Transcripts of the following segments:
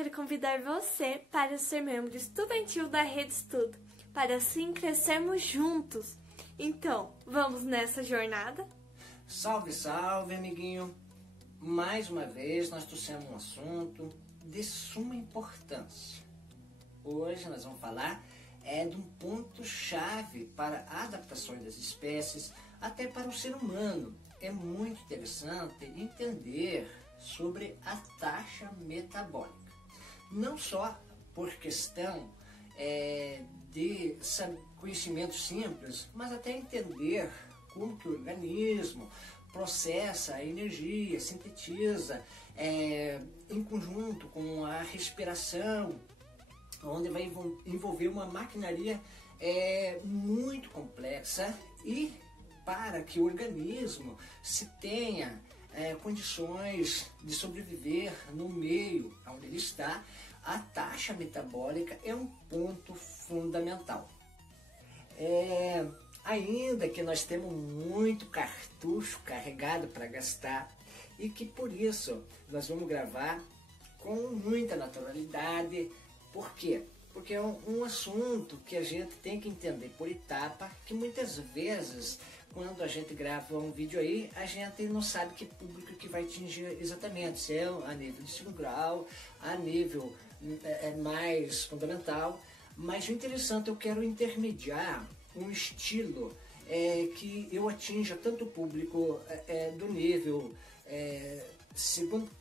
quero convidar você para ser membro estudantil da Rede Estudo, para assim crescermos juntos. Então, vamos nessa jornada? Salve, salve, amiguinho! Mais uma vez nós trouxemos um assunto de suma importância. Hoje nós vamos falar de um ponto-chave para a adaptação das espécies, até para o ser humano. É muito interessante entender sobre a taxa metabólica. Não só por questão de conhecimento simples, mas até entender como que o organismo processa a energia, sintetiza em conjunto com a respiração, onde vai envolver uma maquinaria muito complexa, e para que o organismo se tenha condições de sobreviver no meio onde ele está, a taxa metabólica é um ponto fundamental. Ainda que nós temos muito cartucho carregado para gastar, e que por isso nós vamos gravar com muita naturalidade. Por quê? Porque é um assunto que a gente tem que entender por etapa, que muitas vezes quando a gente grava um vídeo aí, a gente não sabe que público que vai atingir exatamente, se é a nível de segundo grau, a nível mais fundamental. Mas o interessante, eu quero intermediar um estilo que eu atinja tanto o público do nível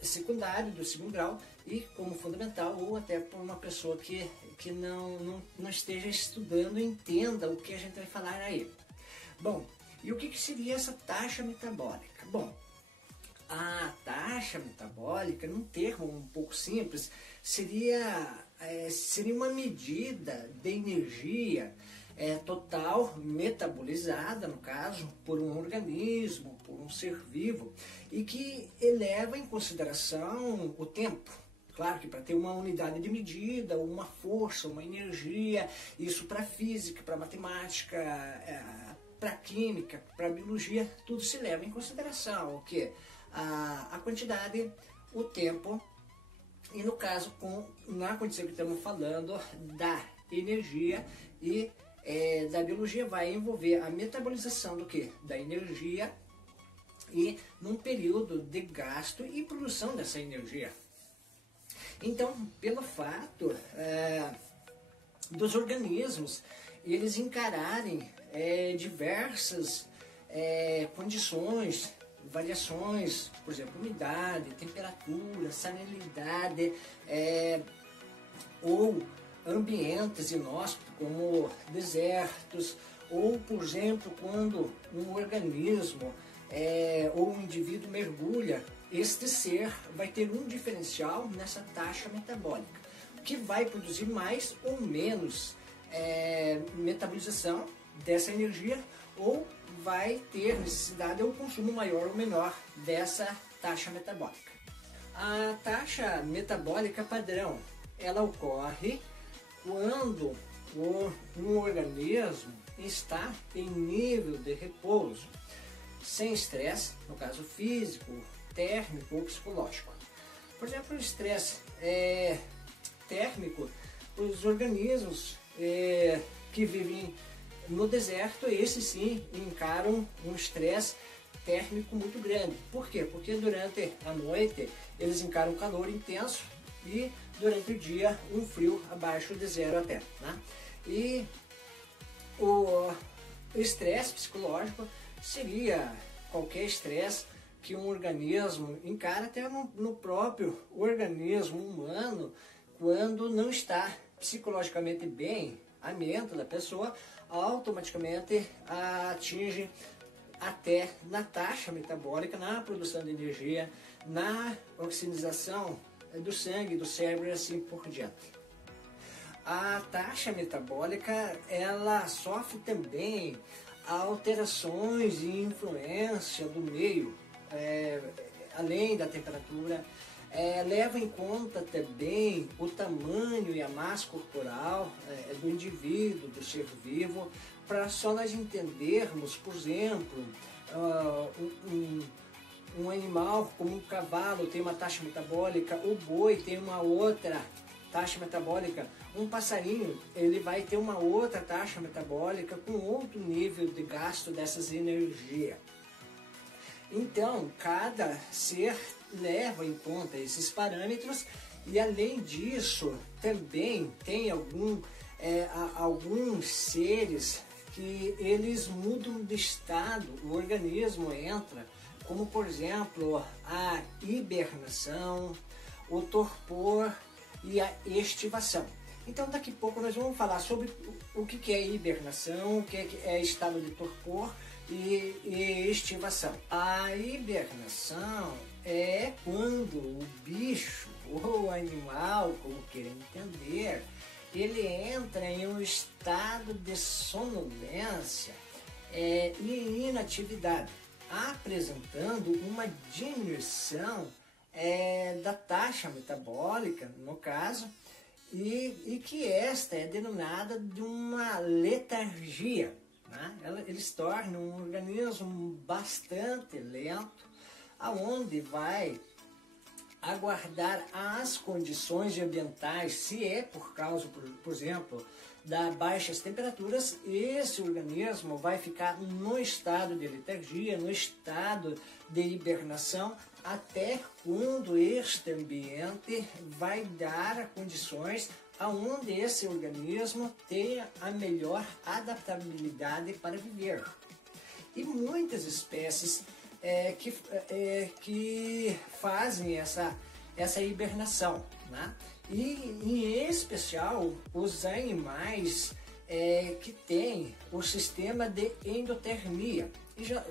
secundário, do segundo grau, e como fundamental, ou até para uma pessoa que não esteja estudando e entenda o que a gente vai falar aí. Bom, e o que seria essa taxa metabólica? Bom, a taxa metabólica, num termo um pouco simples, seria uma medida de energia total metabolizada, no caso, por um organismo, por um ser vivo, e que leva em consideração o tempo. Claro que para ter uma unidade de medida, uma força, uma energia, isso para física, para matemática, para química, para biologia, tudo se leva em consideração. O que? A quantidade, o tempo, e no caso, na condição que estamos falando da energia e da biologia, vai envolver a metabolização do que? Da energia, e num período de gasto e produção dessa energia. Então, pelo fato dos organismos eles encararem diversas condições, variações, por exemplo, umidade, temperatura, salinidade, ou ambientes inóspitos como desertos, ou, por exemplo, quando um organismo ou um indivíduo mergulha, este ser vai ter um diferencial nessa taxa metabólica, que vai produzir mais ou menos metabolização dessa energia, ou vai ter necessidade ou consumo maior ou menor dessa taxa metabólica. A taxa metabólica padrão, ela ocorre quando um organismo está em nível de repouso, sem estresse, no caso físico, térmico ou psicológico. Por exemplo, o estresse térmico, os organismos que vivem no deserto, esses sim encaram um estresse térmico muito grande. Por quê? Porque durante a noite eles encaram calor intenso, e durante o dia um frio abaixo de zero até, né? E o estresse psicológico seria qualquer estresse que um organismo encara, até no próprio organismo humano, quando não está psicologicamente bem, a mente da pessoa automaticamente atinge até na taxa metabólica, na produção de energia, na oxigenização do sangue, do cérebro e assim por diante. A taxa metabólica, ela sofre também alterações e influência do meio, além da temperatura, leva em conta também o tamanho e a massa corporal do indivíduo, do ser vivo, para só nós entendermos, por exemplo, um animal como um cavalo tem uma taxa metabólica, o boi tem uma outra taxa metabólica, um passarinho ele vai ter uma outra taxa metabólica com outro nível de gasto dessas energias. Então, cada ser leva em conta esses parâmetros e, além disso, também tem alguns seres que eles mudam de estado, o organismo entra, como, por exemplo, a hibernação, o torpor e a estivação. Então, daqui a pouco nós vamos falar sobre o que é hibernação, o que é estado de torpor e estivação. A hibernação é quando o bicho ou o animal, como queiram entender, ele entra em um estado de sonolência e inatividade, apresentando uma diminuição da taxa metabólica, no caso, e que esta é denominada de uma letargia. Né? Eles tornam um organismo bastante lento, aonde vai aguardar as condições ambientais, se é por causa, por exemplo, das baixas temperaturas, esse organismo vai ficar no estado de letargia, no estado de hibernação, até quando este ambiente vai dar condições aonde esse organismo tenha a melhor adaptabilidade para viver. E muitas espécies que fazem essa hibernação, né? E em especial os animais que têm o sistema de endotermia,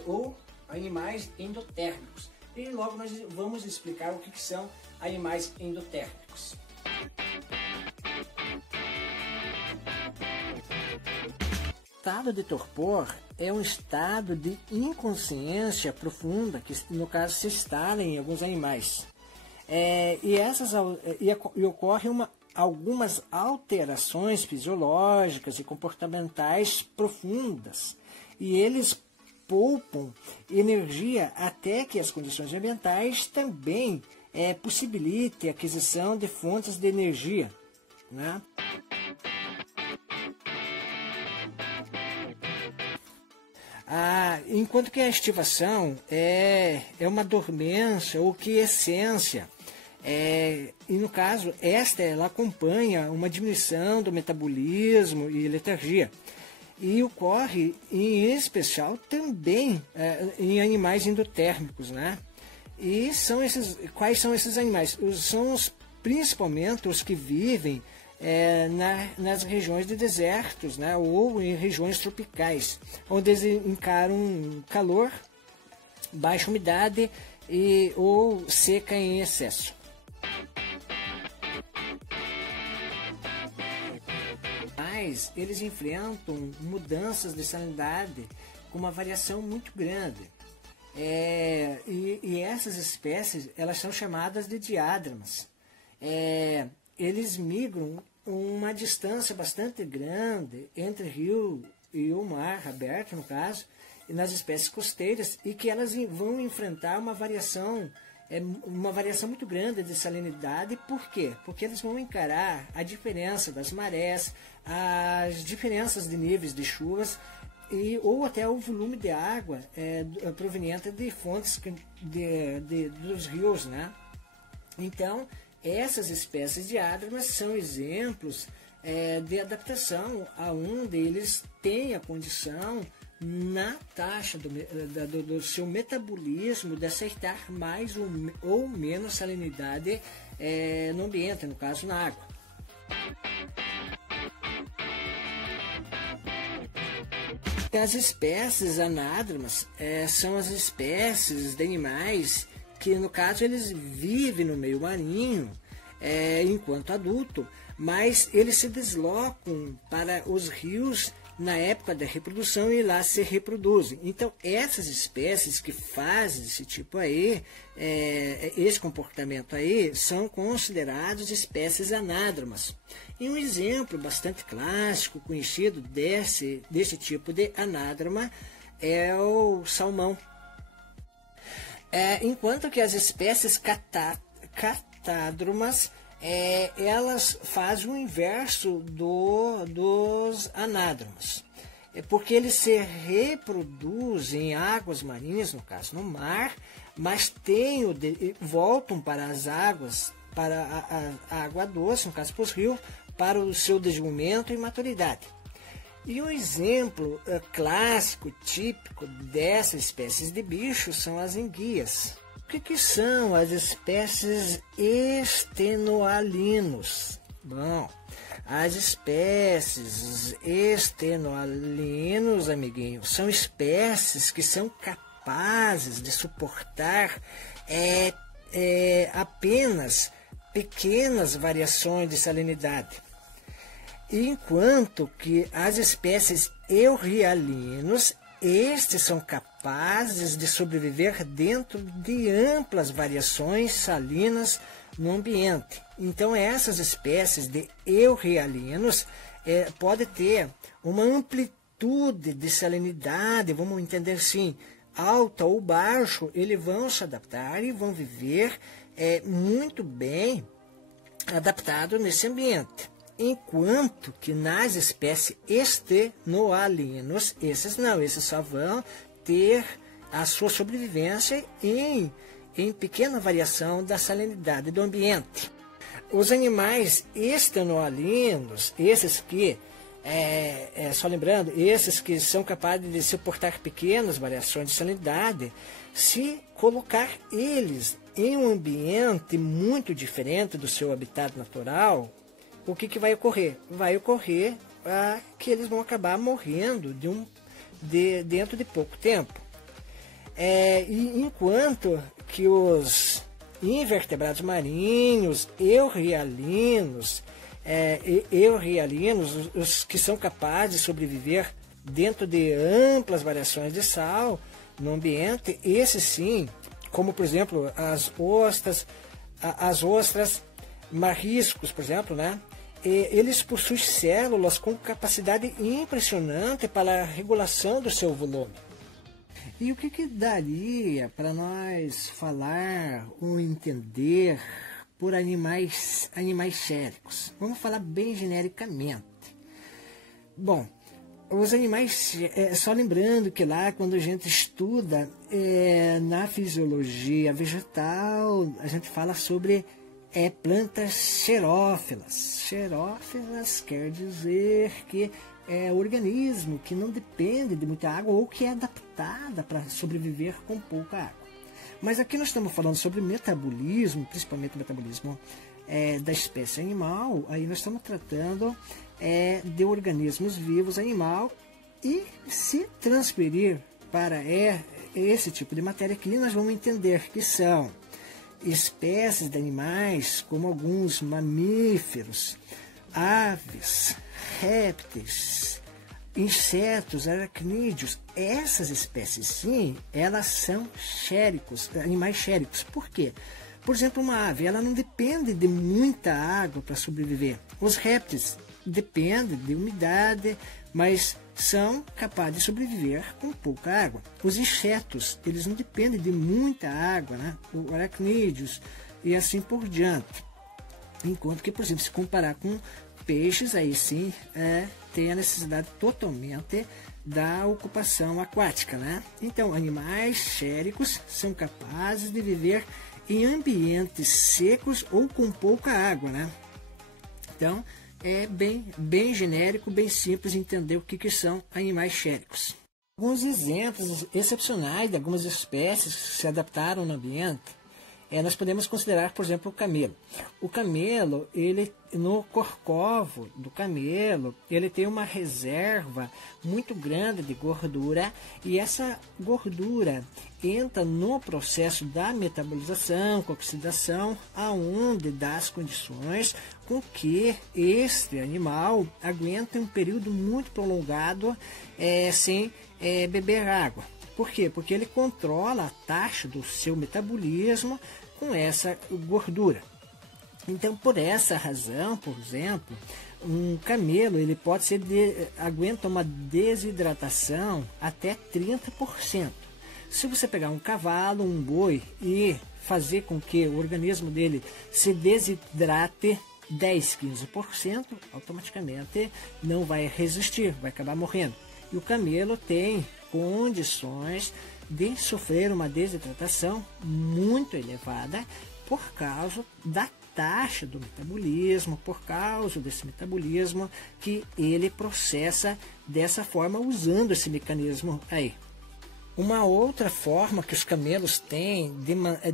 ou animais endotérmicos. E logo nós vamos explicar o que são animais endotérmicos. O estado de torpor é um estado de inconsciência profunda que, no caso, se instala em alguns animais. E ocorrem algumas alterações fisiológicas e comportamentais profundas. E eles poupam energia até que as condições ambientais também possibilitem a aquisição de fontes de energia, né? Enquanto que a estivação é uma dormência ou quiescência. E no caso, ela acompanha uma diminuição do metabolismo e letargia. E ocorre, em especial, também em animais endotérmicos, né? E quais são esses animais? São principalmente os que vivem nas regiões de desertos, né, ou em regiões tropicais, onde eles encaram calor, baixa umidade ou seca em excesso. Mas eles enfrentam mudanças de salinidade com uma variação muito grande. E essas espécies elas são chamadas de diádramas. Eles migram uma distância bastante grande entre rio e o mar aberto, no caso, e nas espécies costeiras, e que elas vão enfrentar uma variação muito grande de salinidade. Por quê? Porque eles vão encarar a diferença das marés, as diferenças de níveis de chuvas, ou até o volume de água proveniente de fontes dos rios, né? Então, essas espécies de diádramas são exemplos de adaptação aonde eles têm a condição na taxa do seu metabolismo de aceitar mais ou menos salinidade no ambiente, no caso na água. As espécies anádramas são as espécies de animais que, no caso, eles vivem no meio marinho enquanto adulto, mas eles se deslocam para os rios na época da reprodução e lá se reproduzem. Então, essas espécies que fazem esse tipo aí, esse comportamento aí, são considerados espécies anádramas. E um exemplo bastante clássico, conhecido desse tipo de anádrama é o salmão. Enquanto que as espécies catádromas, elas fazem o inverso dos anádromos. Porque eles se reproduzem em águas marinhas, no caso no mar, mas voltam para as águas, para a água doce, no caso para os rios, para o seu desenvolvimento e maturidade. E o exemplo clássico, típico dessas espécies de bichos são as enguias. O que são as espécies estenoalinos? Bom, as espécies estenoalinos, amiguinhos, são espécies que são capazes de suportar apenas pequenas variações de salinidade. Enquanto que as espécies eurialinos, estes são capazes de sobreviver dentro de amplas variações salinas no ambiente. Então, essas espécies de eurialinos podem ter uma amplitude de salinidade, vamos entender assim, alta ou baixo, eles vão se adaptar e vão viver muito bem adaptados nesse ambiente. Enquanto que nas espécies estenoalinos, esses só vão ter a sua sobrevivência em pequena variação da salinidade do ambiente. Os animais estenoalinos, esses que, só lembrando, esses que são capazes de suportar pequenas variações de salinidade, se colocar eles em um ambiente muito diferente do seu habitat natural, o que vai ocorrer? Vai ocorrer que eles vão acabar morrendo dentro de pouco tempo. E enquanto que os invertebrados marinhos, eurialinos, os que são capazes de sobreviver dentro de amplas variações de sal no ambiente, esses sim, como por exemplo as ostras mariscos, por exemplo, né? Eles possuem células com capacidade impressionante para a regulação do seu volume. E o que daria para nós falar ou entender por animais xéricos? Vamos falar bem genericamente. Bom, os animais, só lembrando que lá quando a gente estuda na fisiologia vegetal, a gente fala sobre plantas xerófilas. Xerófilas quer dizer que é organismo que não depende de muita água ou que é adaptada para sobreviver com pouca água. Mas aqui nós estamos falando sobre metabolismo, principalmente o metabolismo da espécie animal. Aí nós estamos tratando de organismos vivos animal, e se transferir para esse tipo de matéria aqui, nós vamos entender que são espécies de animais como alguns mamíferos, aves, répteis, insetos, aracnídeos. Essas espécies, sim, elas são xéricos, animais xéricos. Por quê? Por exemplo, uma ave, ela não depende de muita água para sobreviver. Os répteis dependem de umidade, mas são capazes de sobreviver com pouca água. Os insetos, eles não dependem de muita água, né? Os aracnídeos e assim por diante. Enquanto que, por exemplo, se comparar com peixes, aí sim tem a necessidade totalmente da ocupação aquática, né? Então, animais xéricos são capazes de viver em ambientes secos ou com pouca água, né? Então, é bem genérico, bem simples entender o que são animais xéricos. Alguns exemplos excepcionais de algumas espécies que se adaptaram no ambiente, nós podemos considerar, por exemplo, o camelo. O camelo, no corcovo do camelo, ele tem uma reserva muito grande de gordura, e essa gordura entra no processo da metabolização, com oxidação, aonde dá as condições com que este animal aguente um período muito prolongado sem beber água. Por quê? Porque ele controla a taxa do seu metabolismo com essa gordura. Então, por essa razão, por exemplo, um camelo ele pode aguenta uma desidratação até 30%. Se você pegar um cavalo, um boi e fazer com que o organismo dele se desidrate 10, 15%, automaticamente não vai resistir, vai acabar morrendo. E o camelo tem condições de sofrer uma desidratação muito elevada por causa da taxa do metabolismo, por causa desse metabolismo que ele processa dessa forma, usando esse mecanismo aí. Uma outra forma que os camelos têm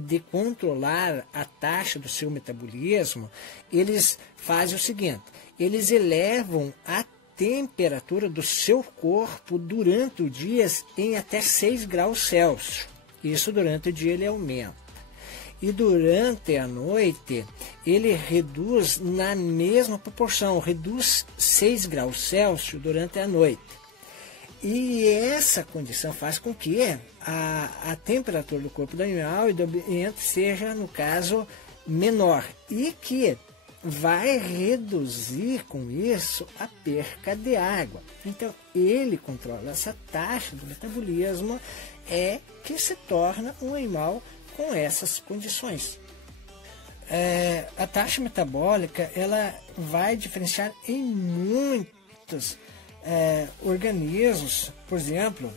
de controlar a taxa do seu metabolismo, eles fazem o seguinte: eles elevam a temperatura do seu corpo durante o dia em até 6 graus Celsius. Isso durante o dia ele aumenta. E durante a noite ele reduz na mesma proporção, reduz 6 graus Celsius durante a noite. E essa condição faz com que a temperatura do corpo do animal e do ambiente seja, no caso, menor. E que vai reduzir com isso a perca de água. Então, ele controla essa taxa do metabolismo, que se torna um animal com essas condições. A taxa metabólica ela vai diferenciar em muitos organismos. Por exemplo,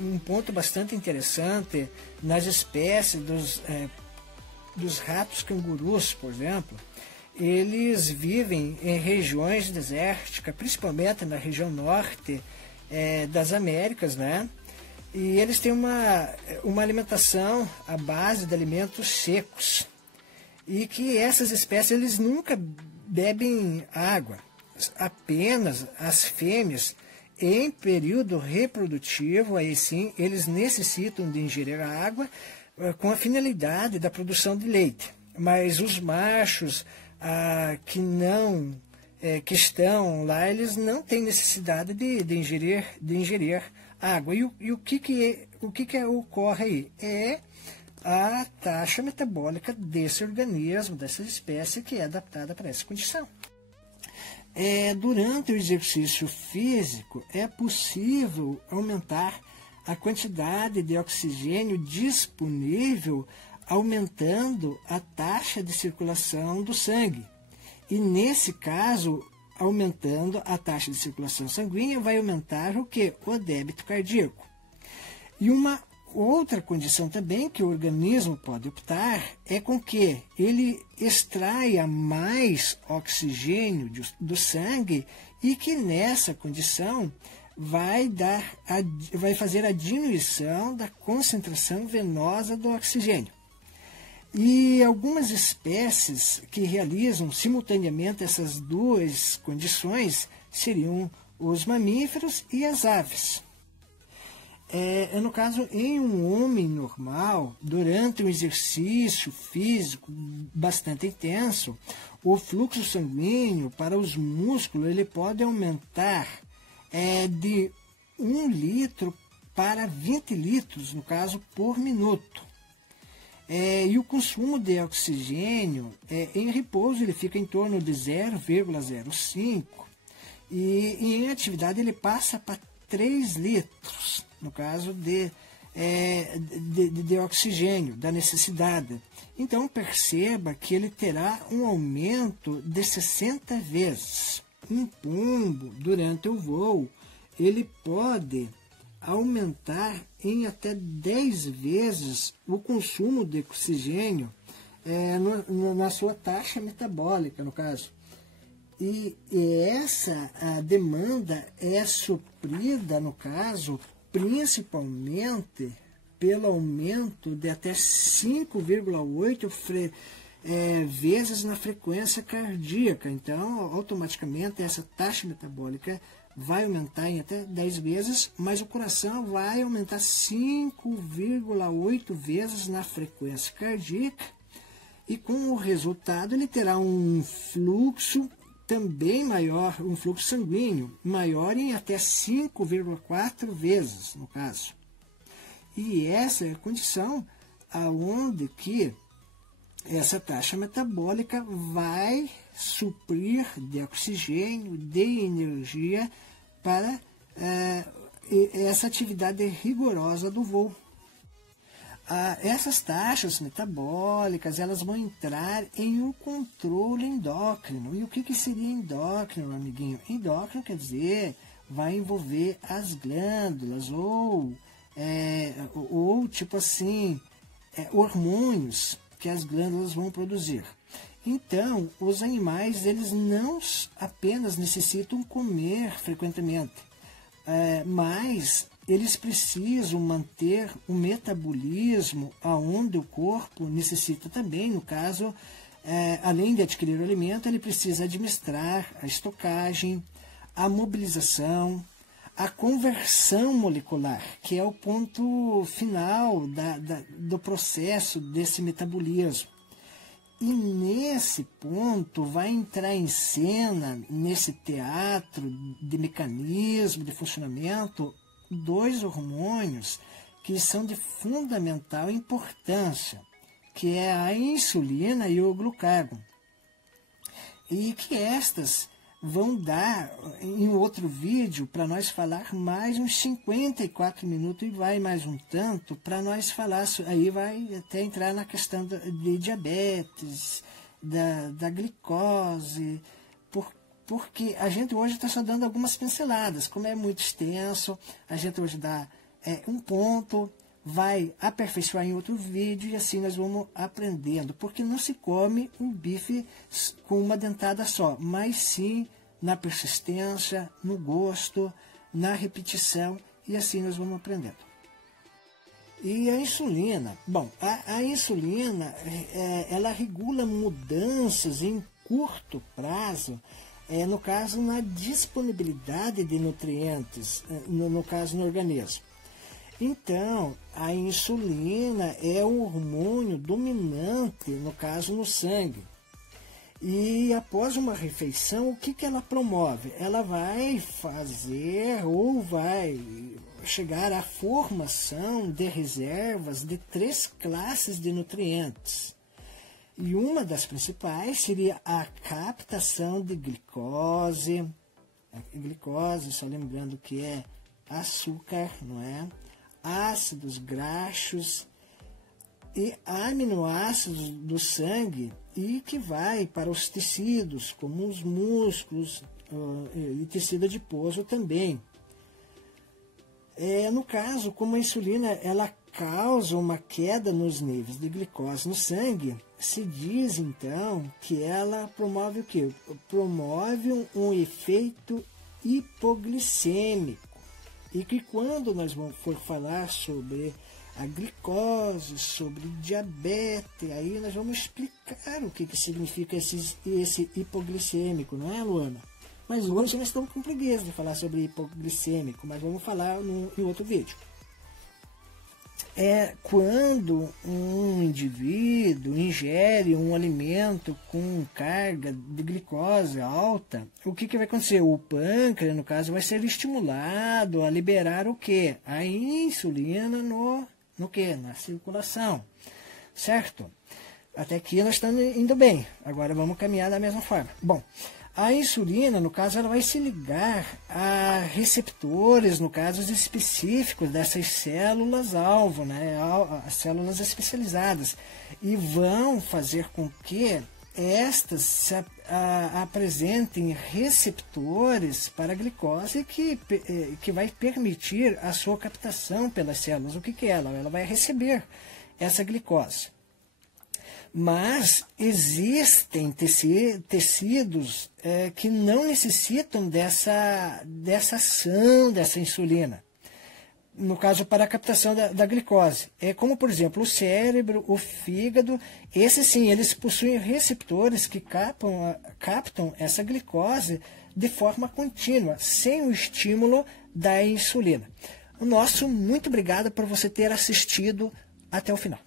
um ponto bastante interessante nas espécies dos ratos cangurus, por exemplo, eles vivem em regiões desérticas, principalmente na região norte das Américas, né? E eles têm uma alimentação à base de alimentos secos. E que essas espécies eles nunca bebem água. Apenas as fêmeas, em período reprodutivo, aí sim, eles necessitam de ingerir a água com a finalidade da produção de leite. Mas os machos que estão lá, eles não têm necessidade de ingerir água. E o que ocorre aí? É a taxa metabólica desse organismo, dessa espécie que é adaptada para essa condição. Durante o exercício físico, é possível aumentar a quantidade de oxigênio disponível, aumentando a taxa de circulação do sangue. E nesse caso, aumentando a taxa de circulação sanguínea, vai aumentar o quê? O débito cardíaco. E uma outra condição também que o organismo pode optar é com que ele extraia mais oxigênio do sangue e que nessa condição vai fazer a diminuição da concentração venosa do oxigênio. E algumas espécies que realizam simultaneamente essas duas condições seriam os mamíferos e as aves. No caso, em um homem normal, durante um exercício físico bastante intenso, o fluxo sanguíneo para os músculos ele pode aumentar de 1 litro para 20 litros, no caso, por minuto. E o consumo de oxigênio em repouso ele fica em torno de 0,05 e em atividade ele passa para 3 litros, no caso de oxigênio, da necessidade. Então perceba que ele terá um aumento de 60 vezes. Um pombo, durante o voo, ele pode aumentar em até 10 vezes o consumo de oxigênio na sua taxa metabólica, no caso. E essa demanda é suprida, no caso, principalmente pelo aumento de até 5,8 vezes na frequência cardíaca. Então, automaticamente, essa taxa metabólica vai aumentar em até 10 vezes, mas o coração vai aumentar 5,8 vezes na frequência cardíaca, e com o resultado ele terá um fluxo também maior, um fluxo sanguíneo maior em até 5,4 vezes, no caso. E essa é a condição aonde que essa taxa metabólica vai suprir de oxigênio, de energia para essa atividade rigorosa do voo. Essas taxas metabólicas, elas vão entrar em um controle endócrino. E o que seria endócrino, amiguinho? Endócrino quer dizer, vai envolver as glândulas ou tipo assim, hormônios que as glândulas vão produzir. Então, os animais, eles não apenas necessitam comer frequentemente, mas eles precisam manter o metabolismo aonde o corpo necessita também. No caso, além de adquirir o alimento, ele precisa administrar a estocagem, a mobilização, a conversão molecular, que é o ponto final do processo desse metabolismo. E nesse ponto vai entrar em cena, nesse teatro de mecanismo, de funcionamento, 2 hormônios que são de fundamental importância, que é a insulina e o glucagon. E que estas vão dar em outro vídeo para nós falar mais uns 54 minutos e vai mais um tanto para nós falar, aí vai até entrar na questão de diabetes, da glicose, porque a gente hoje está só dando algumas pinceladas. Como é muito extenso, a gente hoje dá um ponto, vai aperfeiçoar em outro vídeo e assim nós vamos aprendendo. Porque não se come um bife com uma dentada só, mas sim na persistência, no gosto, na repetição, e assim nós vamos aprendendo. E a insulina? Bom, a insulina, ela regula mudanças em curto prazo, no caso, na disponibilidade de nutrientes, no caso, no organismo. Então, a insulina é o hormônio dominante, no caso, no sangue. E após uma refeição, o que ela promove? Ela vai fazer ou vai chegar à formação de reservas de 3 classes de nutrientes. E uma das principais seria a captação de glicose. A glicose, só lembrando que é açúcar, não é? Ácidos graxos e aminoácidos do sangue, e que vai para os tecidos, como os músculos e tecido adiposo também. No caso, como a insulina ela causa uma queda nos níveis de glicose no sangue, se diz então que ela promove o quê? Promove um efeito hipoglicêmico. E que quando nós vamos for falar sobre a glicose, sobre diabetes, aí nós vamos explicar o que significa esse hipoglicêmico, não é, Luana? Mas hoje nós estamos com preguiça de falar sobre hipoglicêmico, mas vamos falar em outro vídeo. Quando um indivíduo ingere um alimento com carga de glicose alta, o que vai acontecer? O pâncreas, no caso, vai ser estimulado a liberar o quê? A insulina no quê? Na circulação, certo? Até aqui nós estamos indo bem. Agora vamos caminhar da mesma forma. Bom, a insulina, no caso, ela vai se ligar a receptores, no caso, específicos dessas células-alvo, né? As células especializadas, e vão fazer com que estas apresentem receptores para a glicose que vai permitir a sua captação pelas células. O que é ela? Ela vai receber essa glicose. Mas existem tecidos que não necessitam dessa ação dessa insulina. No caso, para a captação da glicose. Como, por exemplo, o cérebro, o fígado. Esses sim, eles possuem receptores que captam essa glicose de forma contínua, sem o estímulo da insulina. O nosso muito obrigado por você ter assistido até o final.